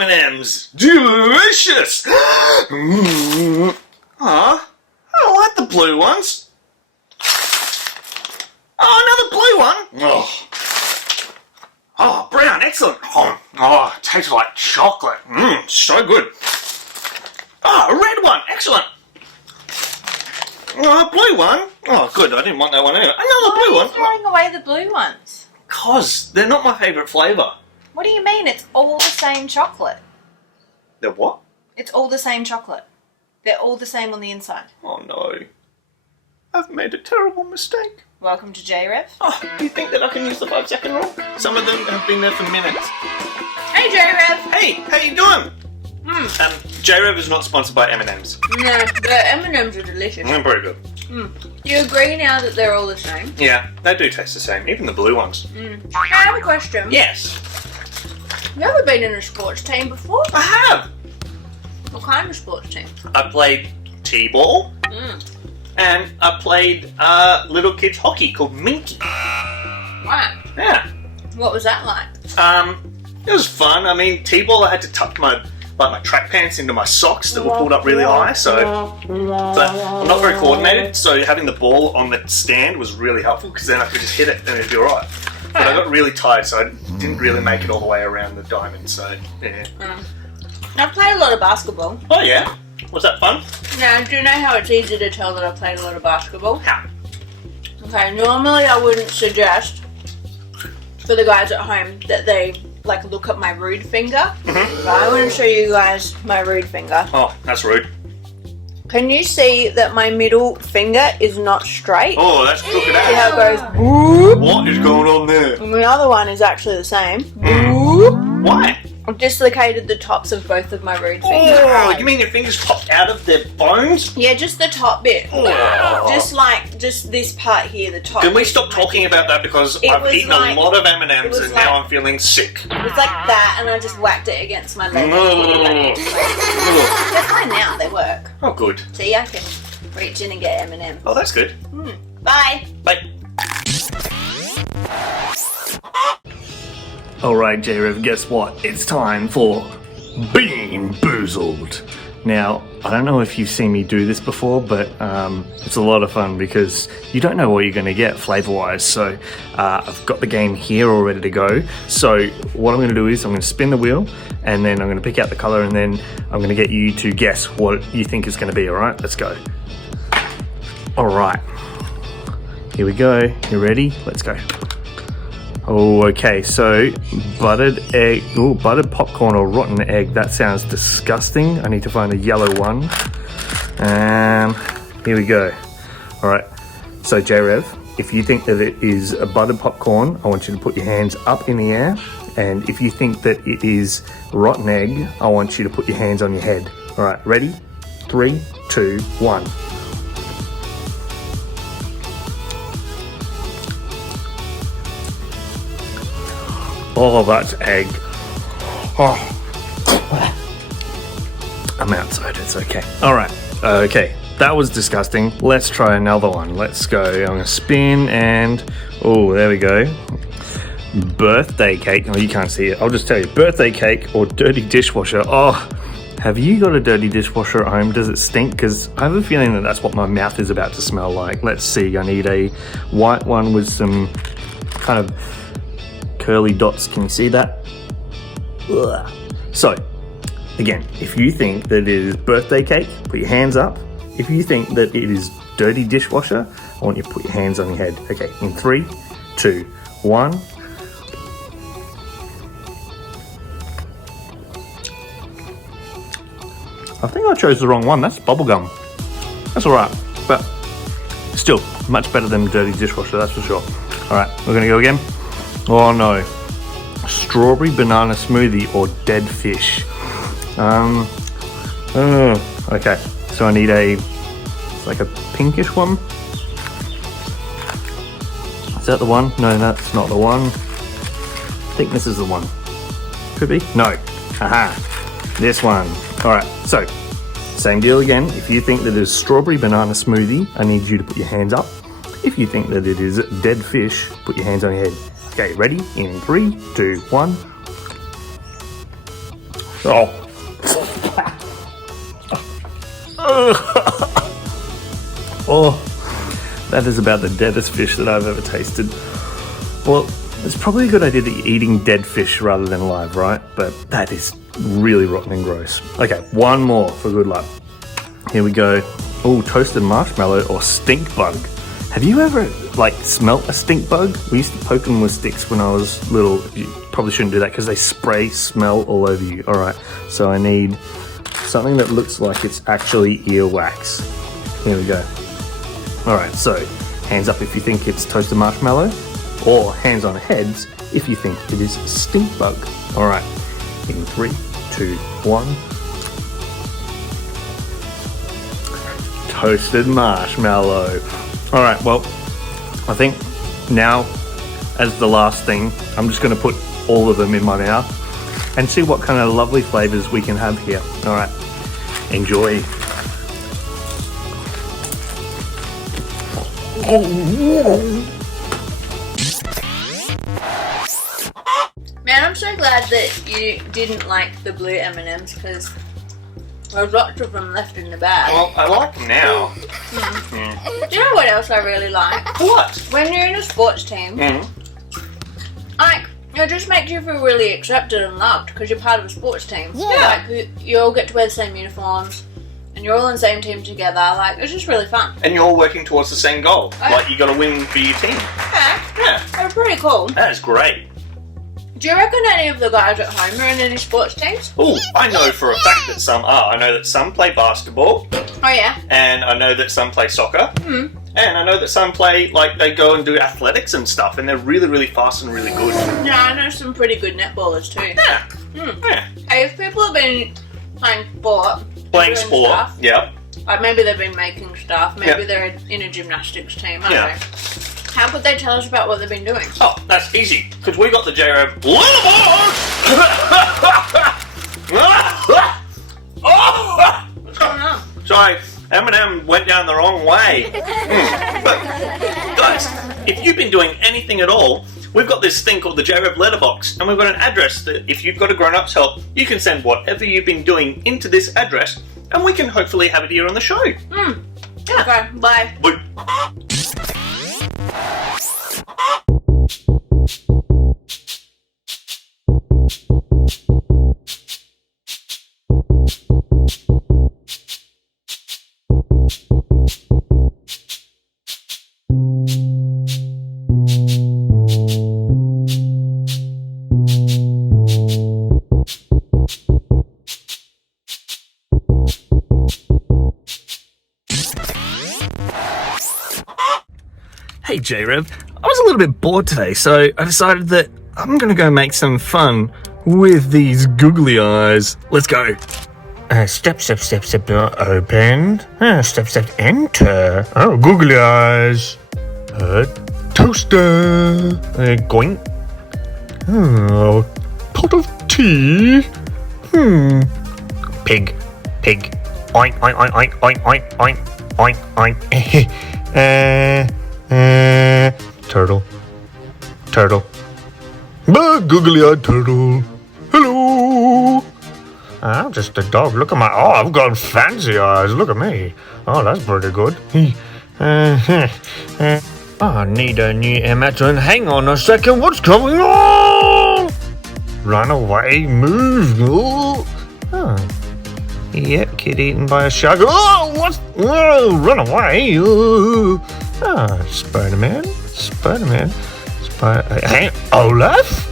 M&M's. Delicious! Aw, I don't like the blue ones. Oh, another blue one. Oh, brown, excellent. Oh, it tastes like chocolate. So good. Oh, a red one, excellent. Oh, a blue one. Oh, good, I didn't want that one anyway. Another blue one. Why are you throwing away the blue ones? Because they're not my favourite flavour. What do you mean? It's all the same chocolate. They're what? It's all the same chocolate. They're all the same on the inside. Oh no. I've made a terrible mistake. Welcome to JRev. Oh, do you think that I can use the 5-second rule? Some of them have been there for minutes. Hey JRev! Hey, how you doing? JRev is not sponsored by M&M's. No, the M&M's are delicious. They're very good. Do you agree now that they're all the same? Yeah, they do taste the same, even the blue ones. I have a question. Yes. You ever been in a sports team before? I have. What kind of sports team? I played T-ball. And I played little kids hockey called Minky. Wow. Yeah. What was that like? It was fun. I mean, T-ball, I had to tuck my track pants into my socks that were pulled up really high, so but I'm not very coordinated, so having the ball on the stand was really helpful because then I could just hit it and it'd be alright. But I got really tired, so I didn't really make it all the way around the diamond, so yeah. I've played a lot of basketball. Oh yeah? Was that fun? Now, do you know how it's easy to tell that I've played a lot of basketball? How? Okay, normally I wouldn't suggest for the guys at home that they look at my rude finger. But I want to show you guys my rude finger. Oh, that's rude. Can you see that my middle finger is not straight? Oh, that's crooked See ass. how it goes boop? What is going on there? And the other one is actually the same. Boop. Why? I've dislocated the tops of both of my rude fingers. Oh, you mean your fingers popped out of their bones? Yeah, just the top bit. Oh. Just this part here, the top. Can we stop talking about that because I've eaten a lot of M&M's and now I'm feeling sick. It was like that, and I just whacked it against my leg. They're fine now, they work. Oh, good. See, I can reach in and get M&M. Oh, that's good. Bye. Bye. Alright JRev, guess what? It's time for Being Boozled. Now, I don't know if you've seen me do this before, but it's a lot of fun because you don't know what you're going to get flavour-wise. So I've got the game here all ready to go. So what I'm going to do is I'm going to spin the wheel and then I'm going to pick out the colour and then I'm going to get you to guess what you think it's going to be, alright? Let's go. Alright. Here we go. You ready? Let's go. Oh, okay, so buttered egg, buttered popcorn or rotten egg, that sounds disgusting. I need to find a yellow one. Here we go. All right, so JRev, if you think that it is a buttered popcorn, I want you to put your hands up in the air. And if you think that it is rotten egg, I want you to put your hands on your head. All right, ready? 3, 2, 1. Oh, that's egg. Oh. I'm outside, it's okay. Alright, okay. That was disgusting. Let's try another one. Let's go. I'm going to spin and... Oh, there we go. Birthday cake. Oh, you can't see it. I'll just tell you. Birthday cake or dirty dishwasher. Oh, have you got a dirty dishwasher at home? Does it stink? Because I have a feeling that that's what my mouth is about to smell like. Let's see. I need a white one with some kind of... curly dots, can you see that? Ugh. So, again, if you think that it is birthday cake, put your hands up. If you think that it is dirty dishwasher, I want you to put your hands on your head. Okay, in 3, 2, 1. I think I chose the wrong one. That's bubblegum. That's alright, but still, much better than dirty dishwasher, that's for sure. Alright, we're gonna go again. Oh no, strawberry banana smoothie or dead fish. Okay, so I need it's like a pinkish one. Is that the one? No, that's not the one. I think this is the one. Could be? No. Aha, this one. All right, so same deal again. If you think that it is strawberry banana smoothie, I need you to put your hands up. If you think that it is dead fish, put your hands on your head. Okay, ready? In 3, 2, 1. Oh. Oh, that is about the deadest fish that I've ever tasted. Well, it's probably a good idea that you're eating dead fish rather than live, right? But that is really rotten and gross. Okay, one more for good luck. Here we go. Oh, toasted marshmallow or stink bug. Have you ever, smelt a stink bug? We used to poke them with sticks when I was little. You probably shouldn't do that because they spray smell all over you. All right, so I need something that looks like it's actually earwax. Here we go. All right, so hands up if you think it's toasted marshmallow, or hands on heads if you think it is stink bug. All right, in 3, 2, 1. Toasted marshmallow. All right, well, I think now, as the last thing, I'm just going to put all of them in my mouth and see what kind of lovely flavors we can have here. All right, enjoy. Man, I'm so glad that you didn't like the blue M&Ms because there's lots of them left in the bag. Well, I like them now. Do you know what else I really like? What? When you're in a sports team, it just makes you feel really accepted and loved because you're part of a sports team. Yeah. Like, you all get to wear the same uniforms and you're all in the same team together. Like, it's just really fun. And you're all working towards the same goal. Oh. Like, you got to win for your team. Yeah. They're pretty cool. That is great. Do you reckon any of the guys at home are in any sports teams? Oh, I know for a fact that some are. I know that some play basketball. Oh, yeah? And I know that some play soccer. Mm. And I know that some play, they go and do athletics and stuff, and they're really, really fast and really good. Yeah, I know some pretty good netballers too. Yeah. Yeah. Hey, if people have been playing sport, Playing doing sport, stuff, yep. like maybe they've been making stuff, maybe Yep. they're in a gymnastics team, I don't Yeah. know. How could they tell us about what they've been doing? Oh, that's easy, because we got the JRev What's going on? Sorry, M&M went down the wrong way. But, guys, if you've been doing anything at all, we've got this thing called the JRev letterbox, and we've got an address that if you've got a grown-up's help, you can send whatever you've been doing into this address, and we can hopefully have it here on the show. Yeah. Okay, bye. But, Hey JRev, I was a little bit bored today, so I decided that I'm gonna go make some fun with these googly eyes. Let's go. Step, open. Step, enter. Oh, googly eyes. Toaster. Goink. Oh, pot of tea. Pig. Oink, oink, oink, oink, oink, oink, oink, oink, oink. Turtle. Googly-eyed turtle. Hello. I'm just a dog. Look at I've got fancy eyes. Look at me. Oh, that's pretty good. I need a new Amazon. Hang on a second. What's going on? Run away. Move. Oh. Yep, kid eaten by a shark. Oh, what? Oh, run away. Oh. Spider-Man. Hey, Olaf?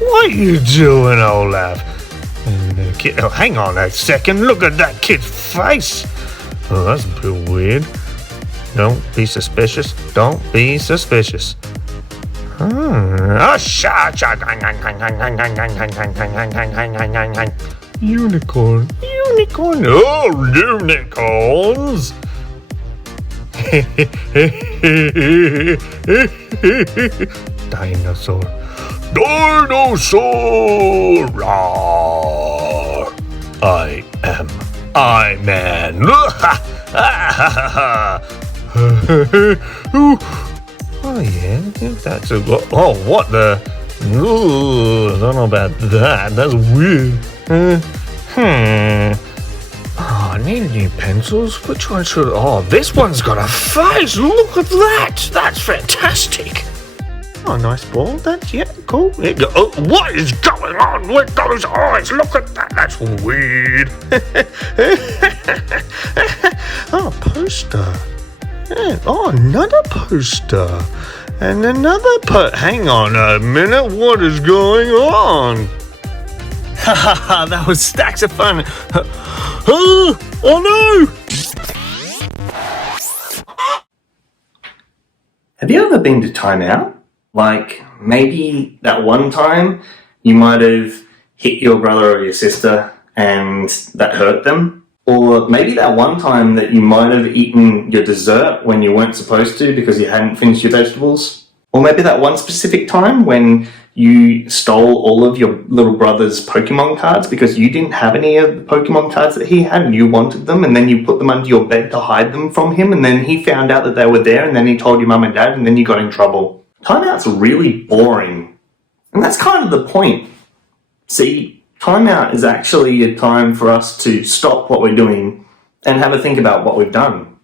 What are you doing, Olaf? Kid, hang on a second. Look at that kid's face. Oh, that's a bit weird. Don't be suspicious. Unicorn. Oh, unicorns. Dinosaur. Roar. I am I-Man. Oh yeah, that's a. Oh, what the? Ooh, I don't know about that. That's weird. Oh, I need new pencils. Which one should... Oh, this one's got a face. Look at that. That's fantastic. Oh, nice ball. That's, yeah, cool. Oh, what is going on with those eyes? Look at that. That's weird. Oh, poster. Yeah. Oh, another poster. And another hang on a minute. What is going on? Haha, that was stacks of fun. Oh no! Have you ever been to timeout? Like, maybe that one time you might have hit your brother or your sister and that hurt them? Or maybe that one time that you might have eaten your dessert when you weren't supposed to because you hadn't finished your vegetables? Or maybe that one specific time when you stole all of your little brother's Pokemon cards because you didn't have any of the Pokemon cards that he had and you wanted them, and then you put them under your bed to hide them from him, and then he found out that they were there, and then he told your mum and dad, and then you got in trouble. Timeout's really boring. And that's kind of the point. See, timeout is actually a time for us to stop what we're doing and have a think about what we've done.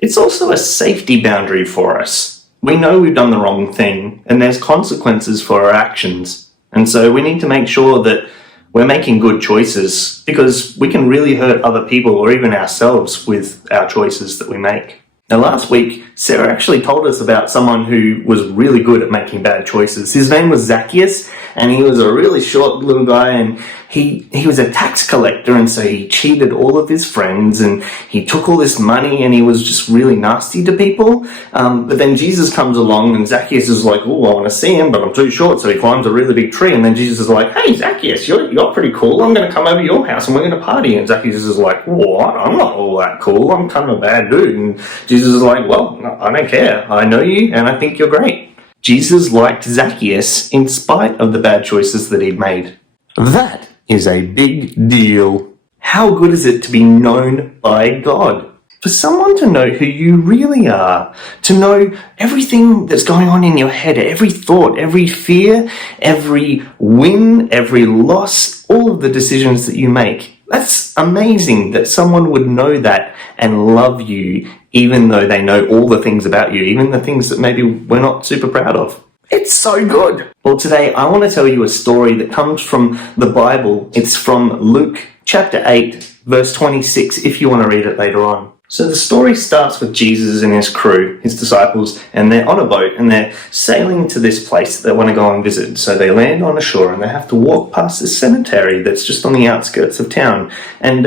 It's also a safety boundary for us. We know we've done the wrong thing, and there's consequences for our actions. And so we need to make sure that we're making good choices, because we can really hurt other people or even ourselves with our choices that we make. Now, last week, Sarah actually told us about someone who was really good at making bad choices. His name was Zacchaeus, and he was a really short little guy, and he was a tax collector, and so he cheated all of his friends, and he took all this money, and he was just really nasty to people. But then Jesus comes along, and Zacchaeus is like, oh, I want to see him, but I'm too short, so he climbs a really big tree, and then Jesus is like, hey, Zacchaeus, you're pretty cool. I'm going to come over to your house, and we're going to party. And Zacchaeus is like, what? I'm not all that cool. I'm kind of a bad dude. And Jesus is like, well, I don't care. I know you, and I think you're great. Jesus liked Zacchaeus in spite of the bad choices that he'd made. That is a big deal. How good is it to be known by God? For someone to know who you really are, to know everything that's going on in your head, every thought, every fear, every win, every loss, all of the decisions that you make. That's amazing that someone would know that and love you, even though they know all the things about you, even the things that maybe we're not super proud of. It's so good. Well, today I want to tell you a story that comes from the Bible. It's from Luke chapter 8, verse 26, if you want to read it later on. So the story starts with Jesus and his crew, his disciples, and they're on a boat and they're sailing to this place that they want to go and visit. So they land on the shore and they have to walk past this cemetery that's just on the outskirts of town. And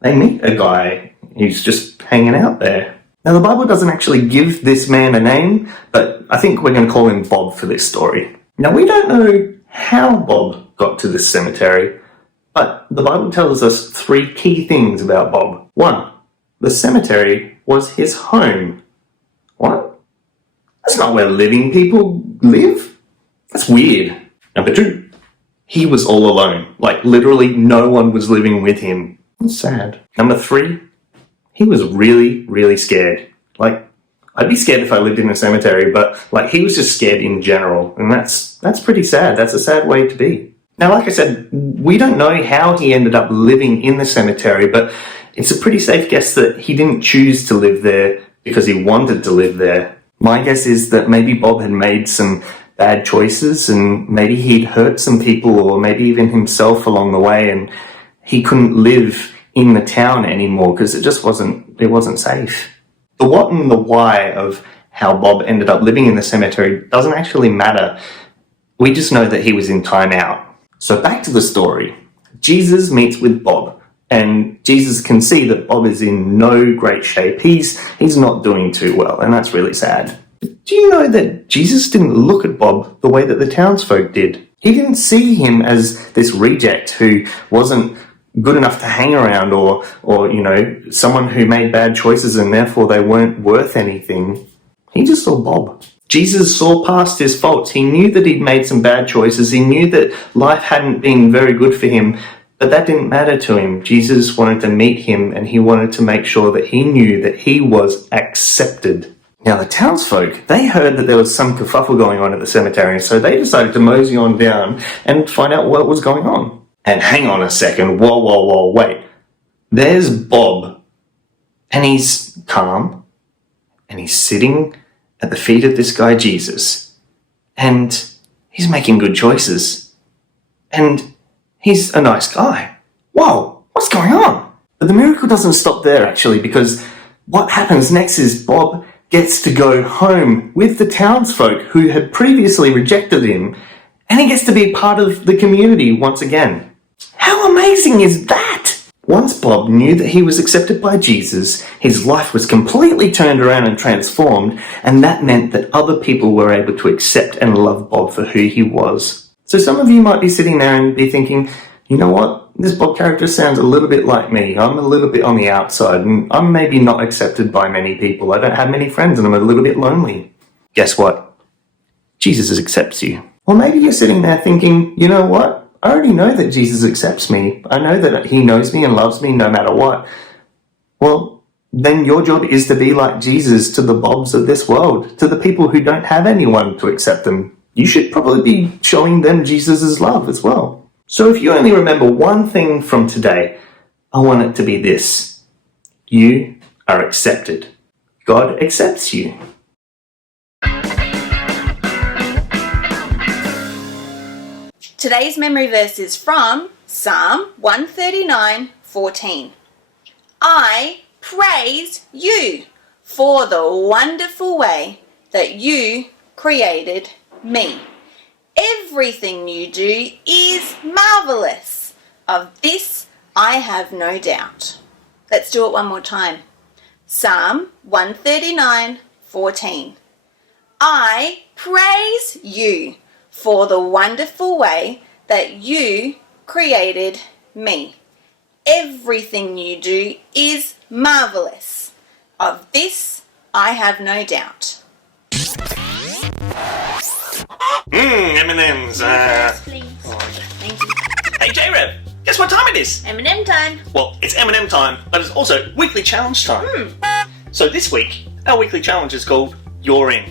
they meet a guy who's just hanging out there. Now, the Bible doesn't actually give this man a name, but I think we're going to call him Bob for this story. Now, we don't know how Bob got to this cemetery, but the Bible tells us three key things about Bob. One, the cemetery was his home. What? That's not where living people live. That's weird. Number two, he was all alone. Like, literally no one was living with him. That's sad. Number three, he was really, really scared. Like, I'd be scared if I lived in a cemetery, but like he was just scared in general. And that's pretty sad. That's a sad way to be. Now, like I said, we don't know how he ended up living in the cemetery, but it's a pretty safe guess that he didn't choose to live there because he wanted to live there. My guess is that maybe Bob had made some bad choices and maybe he'd hurt some people or maybe even himself along the way, and he couldn't live in the town anymore because it just wasn't safe. The what and the why of how Bob ended up living in the cemetery doesn't actually matter. We just know that he was in timeout. So back to the story. Jesus meets with Bob, and Jesus can see that Bob is in no great shape. He's not doing too well, and that's really sad. But do you know that Jesus didn't look at Bob the way that the townsfolk did? He didn't see him as this reject who wasn't good enough to hang around or someone who made bad choices and therefore they weren't worth anything. He just saw Bob. Jesus saw past his faults. He knew that he'd made some bad choices. He knew that life hadn't been very good for him, but that didn't matter to him. Jesus wanted to meet him, and he wanted to make sure that he knew that he was accepted. Now, the townsfolk, they heard that there was some kerfuffle going on at the cemetery, so they decided to mosey on down and find out what was going on. And hang on a second, whoa, wait. There's Bob, and he's calm, and he's sitting at the feet of this guy Jesus, and he's making good choices, and he's a nice guy. Whoa, what's going on? But the miracle doesn't stop there, actually, because what happens next is Bob gets to go home with the townsfolk who had previously rejected him, and he gets to be part of the community once again. How amazing is that? Once Bob knew that he was accepted by Jesus, his life was completely turned around and transformed, and that meant that other people were able to accept and love Bob for who he was. So some of you might be sitting there and be thinking, you know what? This Bob character sounds a little bit like me. I'm a little bit on the outside, and I'm maybe not accepted by many people. I don't have many friends, and I'm a little bit lonely. Guess what? Jesus accepts you. Or maybe you're sitting there thinking, you know what? I already know that Jesus accepts me. I know that he knows me and loves me no matter what. Well, then your job is to be like Jesus to the Bobs of this world, to the people who don't have anyone to accept them. You should probably be showing them Jesus' love as well. So if you only remember one thing from today, I want it to be this. You are accepted. God accepts you. Today's memory verse is from Psalm 139:14. I praise you for the wonderful way that you created me. Everything you do is marvelous. Of this I have no doubt. Let's do it one more time. Psalm 139:14. I praise you for the wonderful way that you created me. Everything you do is marvelous. Of this I have no doubt. M&M's. Please. Oh, okay. Thank you. Hey, JRev, guess what time it is? M&M time. Well, it's M&M time, but it's also weekly challenge time. So this week, our weekly challenge is called You're In.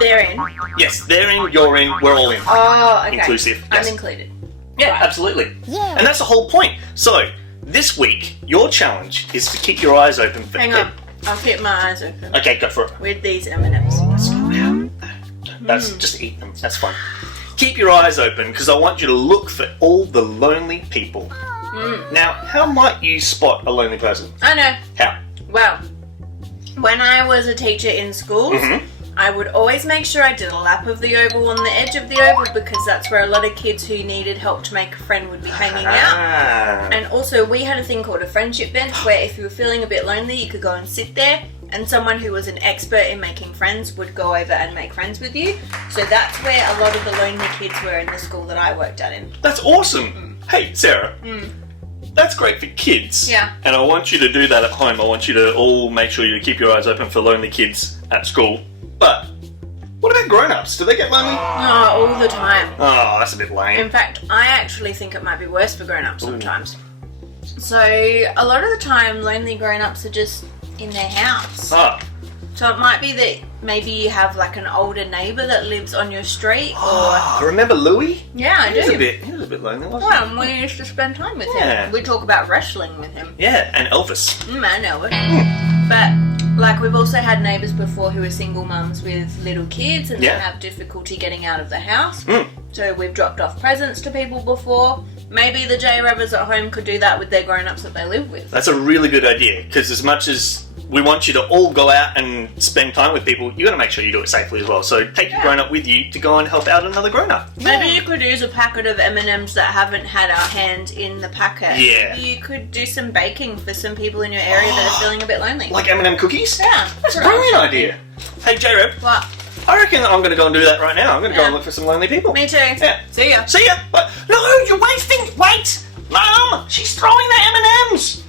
They're in. Yes, they're in, you're in, we're all in. Oh, okay. Inclusive, I'm yes. included. Yeah, Right. absolutely. Yeah. And that's the whole point. So, this week, your challenge is to keep your eyes open for... Hang on. I'll keep my eyes open. Okay, go for it. With these M&Ms. That's just eat them. That's fun. Keep your eyes open because I want you to look for all the lonely people. Now, how might you spot a lonely person? I know. How? Well, when I was a teacher in schools, I would always make sure I did a lap of the oval on the edge of the oval because that's where a lot of kids who needed help to make a friend would be hanging out. And also we had a thing called a friendship bench where if you were feeling a bit lonely you could go and sit there and someone who was an expert in making friends would go over and make friends with you. So that's where a lot of the lonely kids were in the school that I worked at in. That's awesome. Hey, Sarah. That's great for kids. Yeah. And I want you to do that at home. I want you to all make sure you keep your eyes open for lonely kids at school. But what about grown-ups? Do they get lonely? Oh, all the time. Oh, that's a bit lame. In fact, I actually think it might be worse for grown-ups sometimes. So a lot of the time, lonely grown-ups are just in their house. Oh. So it might be that maybe you have like an older neighbour that lives on your street, or Remember Louis? yeah, I He was do. a bit lonely, wasn't Well, and we used to spend time with Yeah. him. We talk about wrestling with him. he? Yeah, and Elvis. I know it. But like we've also had neighbours before who are single mums with little kids and Yeah. they have difficulty getting out of the house. So we've dropped off presents to people before. Maybe the JRevers at home could do that with their grown-ups that they live with. That's a really good idea, because as much as we want you to all go out and spend time with people, you got to make sure you do it safely as well. So take your grown-up with you to go and help out another grown-up. Maybe you could use a packet of M&Ms that haven't had our hand in the packet. Yeah. Maybe you could do some baking for some people in your area that are feeling a bit lonely. Like M&M cookies? Yeah. That's a brilliant idea. Hey, JRev, What? I reckon that I'm going to go and do that right now. I'm going to go and look for some lonely people. Me too. Yeah. See ya. See ya. But no, you're wasting. Wait, Mum, she's throwing the M&Ms.